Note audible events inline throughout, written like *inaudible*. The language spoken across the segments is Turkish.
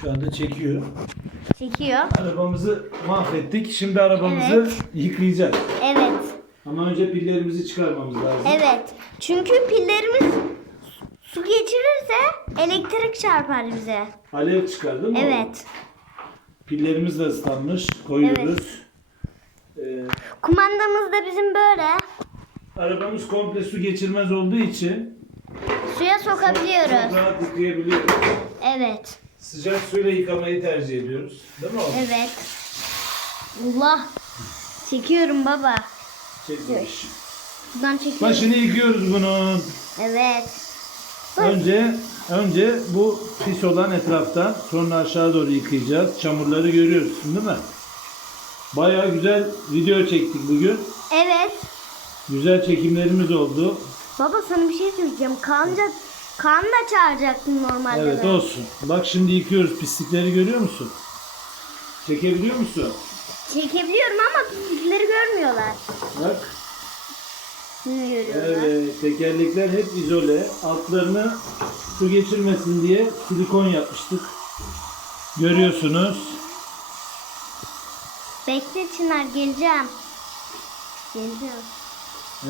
Şu anda çekiyor. Çekiyor. Arabamızı mahvettik. Şimdi arabamızı Evet. yıkayacağız. Evet. Ama önce pillerimizi çıkarmamız lazım. Evet. Çünkü pillerimiz su geçirirse elektrik çarpar bize. Alev çıkar değil mi? Evet. Pillerimiz de ıslanmış. Koyuyoruz. Ee, Kumandamız da bizim böyle. arabamız komple su geçirmez olduğu için Suya çok sokabiliyoruz. rahat yıkayabiliyoruz. Evet. Sıcak suyla yıkamayı tercih ediyoruz. Değil mi oğlum? Evet. Allah. Çekiyorum baba. Çekiyoruz. Buradan çekiyorum. Başını yıkıyoruz bunun. Evet. Önce önce bu pis olan etraftan sonra aşağı doğru yıkayacağız. Çamurları görüyorsun değil mi? Bayağı güzel video çektik bugün. Evet. Güzel çekimlerimiz oldu. Baba sana bir şey söyleyeceğim. Kanca kan da çağıracaktın normalde. Evet de. olsun. Bak şimdi yıkıyoruz. Pislikleri görüyor musun? Çekebiliyor musun? Çekebiliyorum ama bizleri görmüyorlar. Bak. Evet. Tekerlekler hep izole. Altlarını su geçirmesin diye silikon yapmıştık. Görüyorsunuz. Bekle Çınar geleceğim. Geleceğim.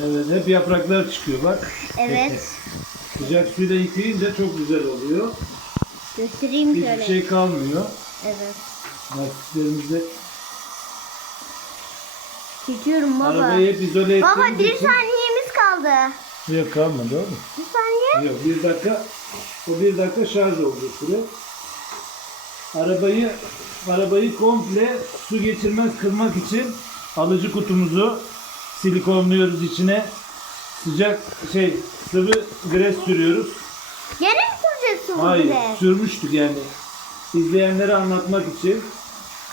Evet. Hep yapraklar çıkıyor bak. Evet. *laughs* Sıcak suyla yıkayınca çok güzel oluyor. Göstereyim Hiçbir şöyle. şey kalmıyor. Evet. Lastiklerimizde Çekiyorum baba. arabayı hep izole Baba ettiğimiz bir için... saniyemiz kaldı. Yok kalmadı oğlum. Bir saniye. Yok bir dakika. O bir dakika şarj oldu süre. Arabayı arabayı komple su geçirmez kılmak için alıcı kutumuzu silikonluyoruz içine. Sıcak şey sıvı gres sürüyoruz. Gene mi süreceğiz su Hayır bile? sürmüştük yani. İzleyenlere anlatmak için.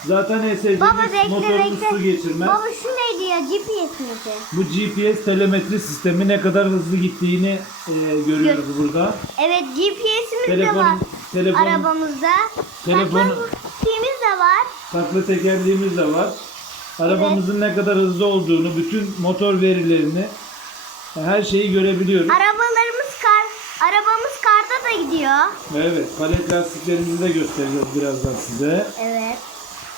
Zaten en Baba bekle motorumuz bekle. su geçirmez. Baba şu neydi ya? GPS miydi? Bu GPS telemetri sistemi ne kadar hızlı gittiğini e, görüyoruz burada. Evet GPS'imiz de Telefon, var. telefon, Arabamızda. Telefon- Taklatımız de var. takla tekerliğimiz de var. Arabamızın ne kadar hızlı olduğunu, bütün motor verilerini, her şeyi görebiliyoruz. Arabalarımız kar. Arabamız karda da gidiyor. Evet, palet lastiklerimizi de göstereceğiz birazdan size. Evet.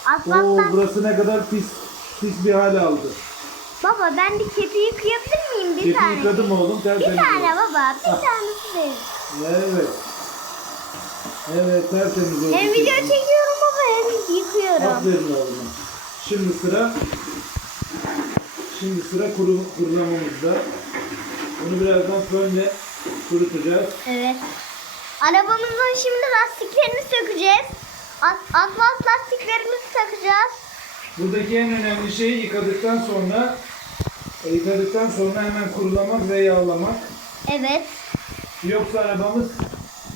Oo, Asfalttan. burası ne kadar pis, pis bir hal aldı. Baba ben bir kepi yıkayabilir miyim? Bir Kepi tane. yıkadım oğlum, Bir tane oldu. baba. Bir Ah. tanesi değil. Evet. Evet, tertemiz oldu. Hem video çekiyorum baba hem yıkıyorum. Aferin oğluma. Şimdi sıra Şimdi sıra kuru, kurulamamızda. Bunu birazdan fönle kurutacağız. Evet. Arabamızın şimdi lastiklerini sökeceğiz. As- asfalt lastiklerimizi takacağız. Buradaki en önemli şey yıkadıktan sonra yıkadıktan sonra hemen kurulamak ve yağlamak. Evet. Yoksa arabamız